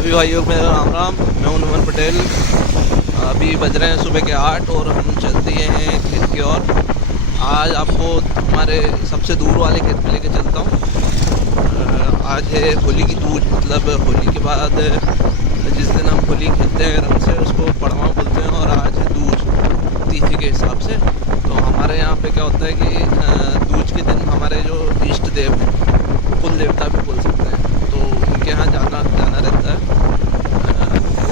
सभी भाइयों को मेरा राम राम। मैं हूं नमन पटेल। अभी बज रहे हैं सुबह के 8 और हम चल दिए हैं खेत की ओर। आज आपको हमारे सबसे दूर वाले खेत पे लेके चलता हूं। आज है होली की दूज, मतलब होली के बाद जिस दिन हम होली खेलते हैं रंग से, उसको पड़वा बोलते हैं। और आज है दूज तिथि के हिसाब से। तो हमारे यहाँ पे क्या होता है कि दूज के दिन हमारे जो इष्ट देव हैं, कुल देवता भी बोल सकते हैं, तो उनके यहाँ जाना रहता है।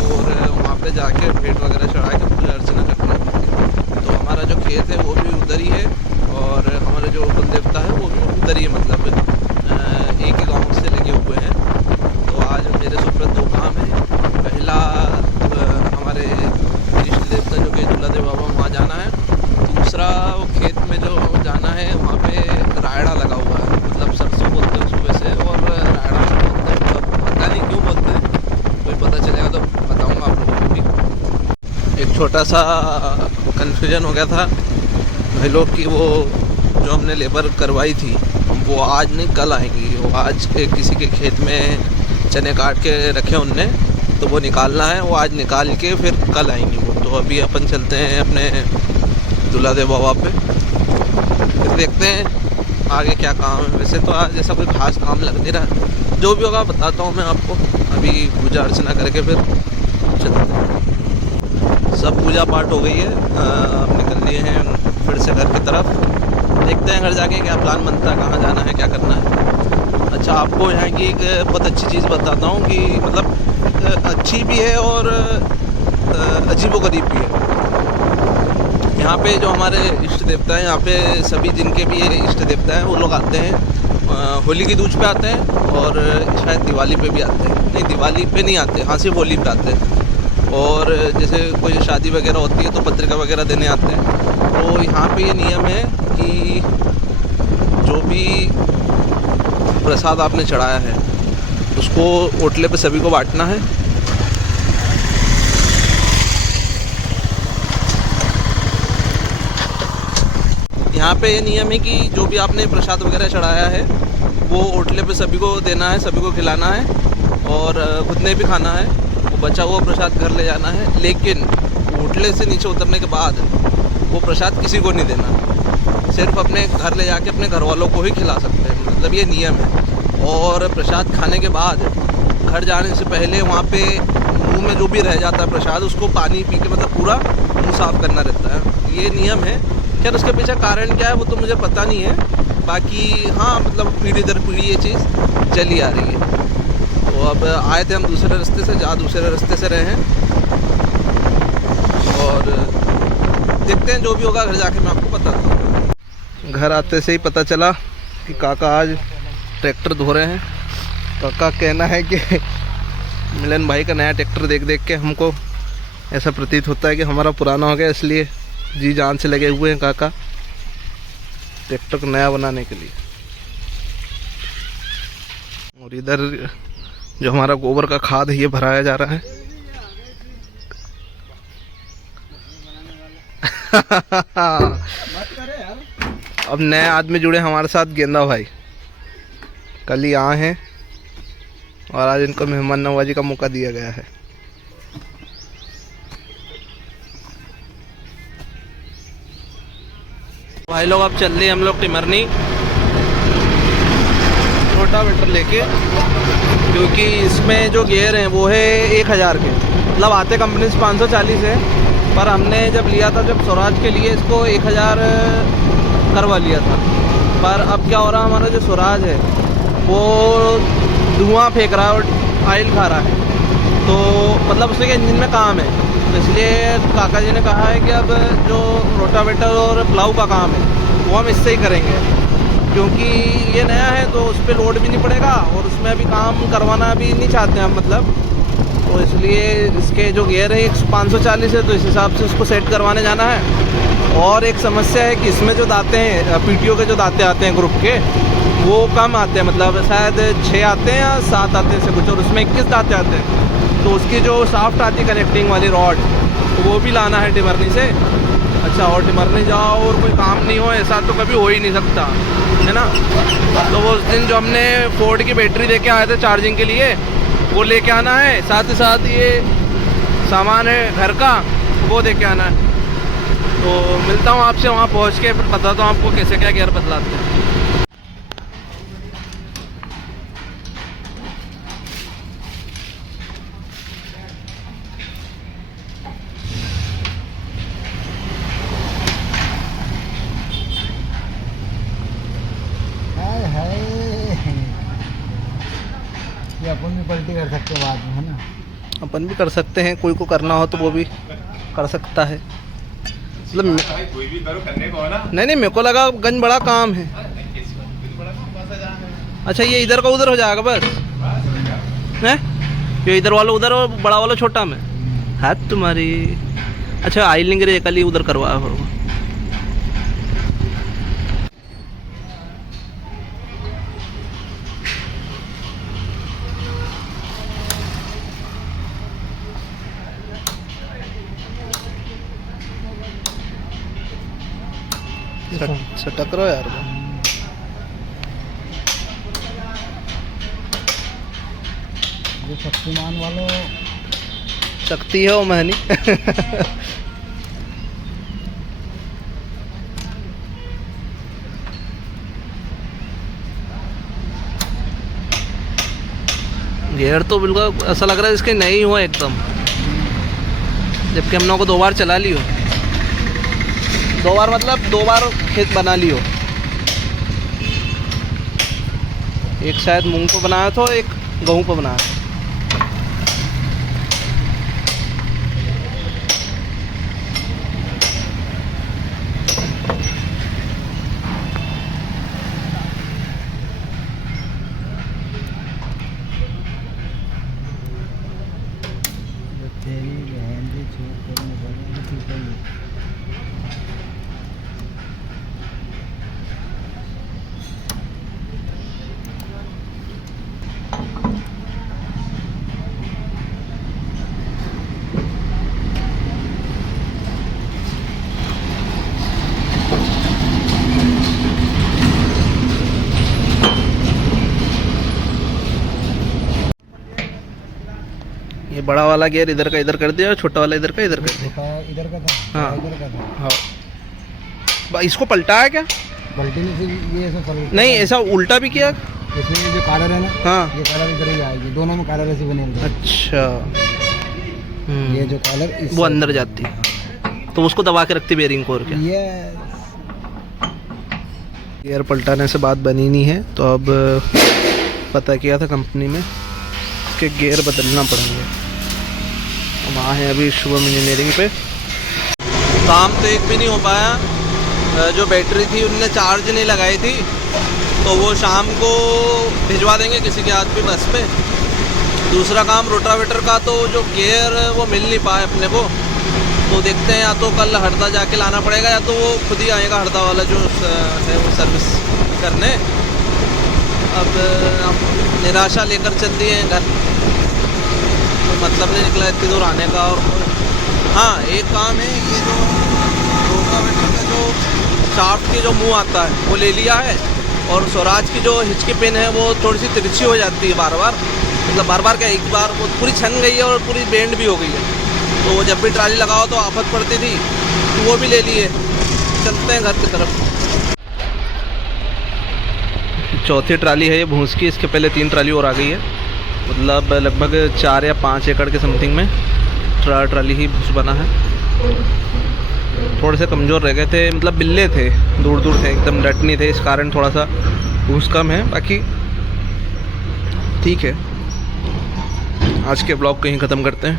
और वहाँ पे जाके भेंट वगैरह चढ़ा के पूजा अर्चना करना पड़ती है। तो हमारा जो खेत है वो भी उधर ही है और हमारे जो कुल देवता है वो भी उधर ही है, मतलब एक ही गांव से लगे हुए हैं। तो आज मेरे सुप्रत दो काम है। पहला हमारे इष्ट देवता जो कि दुल्लादेव बाबा, वहाँ जाना है। दूसरा वो खेत में जो जाना है, वहाँ पे रायड़ा लगा हुआ है, मतलब सरसों बोलते हैं सुबह से, और रायड़ा बोलते हैं, मतलब पता नहीं क्यों बोलते हैं, कोई पता चलेगा तो बताऊंगा आप लोगों को भी। एक छोटा सा कन्फ्यूजन हो गया था भाई लोग कि वो जो हमने लेबर करवाई थी वो आज नहीं कल आएंगी। वो आज किसी के खेत में चने काट के रखे उनने, तो वो निकालना है। वो आज निकाल के फिर कल आएंगी वो। तो अभी अपन चलते हैं अपने दुल्लादेव बाबा पे, फिर देखते हैं आगे क्या काम है। वैसे तो आज ऐसा कोई खास काम लग नहीं रहा, जो भी होगा बताता हूँ मैं आपको। अभी पूजा अर्चना करके फिर चलते हैं। सब पूजा पाठ हो गई है, अब निकल लिए हैं फिर से घर की तरफ। देखते हैं घर जाके क्या प्लान बनता है, कहाँ जाना है, क्या करना है। अच्छा, आपको यहाँ की एक बहुत अच्छी चीज़ बताता हूँ कि मतलब अच्छी भी है और अजीबोगरीब भी है। यहाँ पे जो हमारे इष्ट देवता हैं, यहाँ पे सभी जिनके भी इष्ट देवता हैं वो लोग आते हैं। होली की दूज पे आते हैं और शायद दिवाली पे भी आते हैं। नहीं, दिवाली पे नहीं आते, हाँ सिर्फ होली पे आते हैं। और जैसे कोई शादी वगैरह होती है तो पत्रिका वगैरह देने आते हैं। तो यहाँ पे ये नियम है कि जो भी प्रसाद आपने चढ़ाया है उसको ओटले पे सभी को बांटना है। यहाँ पे ये नियम है कि जो भी आपने प्रसाद वगैरह चढ़ाया है वो ओटले पे सभी को देना है, सभी को खिलाना है और खुद ने भी खाना है। वो बचा हुआ प्रसाद घर ले जाना है, लेकिन ओटले से नीचे उतरने के बाद वो प्रसाद किसी को नहीं देना। सिर्फ अपने घर ले जाके अपने घर वालों को ही खिला सकते हैं, मतलब ये नियम है। और प्रसाद खाने के बाद घर जाने से पहले वहाँ पे मुँह में जो भी रह जाता है प्रसाद, उसको पानी पी के मतलब पूरा मुँह साफ़ करना रहता है। ये नियम है। खैर उसके पीछे कारण क्या है वो तो मुझे पता नहीं है, बाकी हाँ मतलब पीढ़ी दर पीढ़ी ये चीज़ चली आ रही है। तो अब आए थे हम दूसरे रास्ते से, जहाँ दूसरे रास्ते से रहे हैं, और देखते हैं जो भी होगा घर जाके मैं आपको बताता हूँ। घर आते से ही पता चला कि काका आज ट्रैक्टर धो रहे हैं। काका कहना है कि मिलन भाई का नया ट्रैक्टर देख देख के हमको ऐसा प्रतीत होता है कि हमारा पुराना हो गया, इसलिए जी जान से लगे हुए हैं काका ट्रैक्टर को नया बनाने के लिए। और इधर जो हमारा गोबर का खाद है ये भराया जा रहा है। अब नए आदमी जुड़े हमारे साथ, गेंदा भाई कल ही आए हैं और आज इनको मेहमान नवाजी का मौका दिया गया है। भाई लोग अब चल रहे हैं हम लोग टिमरनी रोटावेटर लेके, क्योंकि इसमें जो गियर हैं वो है 1000 के, मतलब आते कंपनी से 540 है, पर हमने जब लिया था जब स्वराज के लिए इसको 1000 करवा लिया था। पर अब क्या हो रहा है, हमारा जो स्वराज है वो धुआं फेंक रहा है और ऑयल खा रहा है, तो मतलब उसके इंजन में काम है। तो इसलिए काका जी ने कहा है कि अब जो रोटावेटर और प्लाऊ का काम है वो हम इससे ही करेंगे, क्योंकि ये नया है तो उस पर लोड भी नहीं पड़ेगा और उसमें अभी काम करवाना भी नहीं चाहते हम, मतलब तो इसलिए इसके जो गियर है 540 है, तो इस हिसाब से उसको सेट करवाने जाना है। और एक समस्या है कि इसमें जो दांते हैं, पीटीओ के जो दांते आते हैं ग्रुप के, वो कम आते हैं, मतलब शायद 6 आते हैं या 7 आते हैं से कुछ, और उसमें 21 दांते आते हैं। तो उसकी जो साफ्ट आती है कनेक्टिंग वाली रॉड, वो भी लाना है टिमरनी से। अच्छा, और टिमरनी जाओ और कोई काम नहीं हो, ऐसा तो कभी हो ही नहीं सकता है ना। तो वो उस दिन जो हमने फोर्ड की बैटरी लेके आए थे चार्जिंग के लिए, वो लेके आना है, साथ ही साथ ये सामान है घर का वो लेके आना है। तो मिलता हूँ आपसे वहाँ पहुँच के, फिर बताता हूँ आपको कैसे क्या गियर बदलाते हैं। ये अपन भी पलटी कर सकते हैं बाद में, है ना? अपन भी कर सकते हैं, कोई को करना हो तो वो भी कर सकता है। मतलब कोई भी करो, करने को है ना। नहीं मेरे को लगा गंज बड़ा काम है। अच्छा ये इधर का उधर हो जाएगा बस है? ये इधर वाला उधर और बड़ा वाला छोटा में हाथ तुम्हारी। अच्छा आइलिंग रे कल ही उधर करवाया होगा। सटक रहा यार जो शक्तिमान वालों शक्ति है वो महनी। गियर तो बिल्कुल ऐसा लग रहा है इसके नई हो एकदम, जबकि हम लोगों को 2 बार चला लियो। 2 बार मतलब 2 बार खेत बना लियो। एक शायद मूंग पे बनाया था, एक गेहूं पे बनाया था। तेरी बहन की छोड़ करने वाले ठीक है। ये बड़ा वाला गियर इधर का इधर कर दिया और छोटा वाला इधर का इधर कर दिया। छोटा इधर का था, हाँ। इधर का था। हाँ इसको पलटा है क्या? पलटने से ये ऐसा पलट नहीं ऐसा उल्टा भी किया। इसमें ये जो कलर है ना, हाँ ये कलर इधर ही आएगी। दोनों में कलर ऐसे बने होंगे। अच्छा ये जो कलर वो अंदर जाती है तो उसको दबा के रखती बेरिंग को। और क्या ये गियर पलटाने से बात बनी नहीं है, तो अब पता किया था कंपनी में कि गियर बदलना पड़ेंगे। हम वहाँ हैं अभी शुभम इंजीनियरिंग पे। काम तो एक भी नहीं हो पाया। जो बैटरी थी उनने चार्ज नहीं लगाई थी, तो वो शाम को भिजवा देंगे किसी के हाथ पे बस पे। दूसरा काम रोटावेटर का, तो जो गियर वो मिल नहीं पाए अपने को, तो देखते हैं या तो कल हरदा जाके लाना पड़ेगा या तो वो खुद ही आएगा हरदा वाला जो है वो सर्विस करने। अब निराशा लेकर चल दिए हैं घर, कोई मतलब नहीं निकला इतनी दूर आने का। और हाँ एक काम है, ये जो रोटावेटर का जो शाफ्ट की जो मुंह आता है वो ले लिया है, और स्वराज की जो हिच की पिन है वो थोड़ी सी तिरछी हो जाती है बार बार। मतलब बार बार क्या, एक बार वो पूरी छन गई है और पूरी बेंड भी हो गई है, तो वो जब भी ट्राली लगाओ तो आफत पड़ती थी, तो वो भी ले लिए। चलते हैं घर की तरफ। चौथी ट्राली है ये भूस की, इसके पहले 3 ट्राली और आ गई है। मतलब लगभग 4 या 5 एकड़ के समथिंग में ट्राली ही भूस बना है। थोड़े से कमज़ोर रह गए थे, मतलब बिल्ले थे, दूर दूर थे, एकदम डट नहीं थे, इस कारण थोड़ा सा भूस कम है। बाकी ठीक है। आज के ब्लॉग को यहीं ख़त्म करते हैं।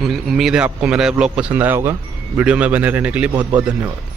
उम्मीद है आपको मेरा ब्लॉग पसंद आया होगा। वीडियो में बने रहने के लिए बहुत बहुत धन्यवाद।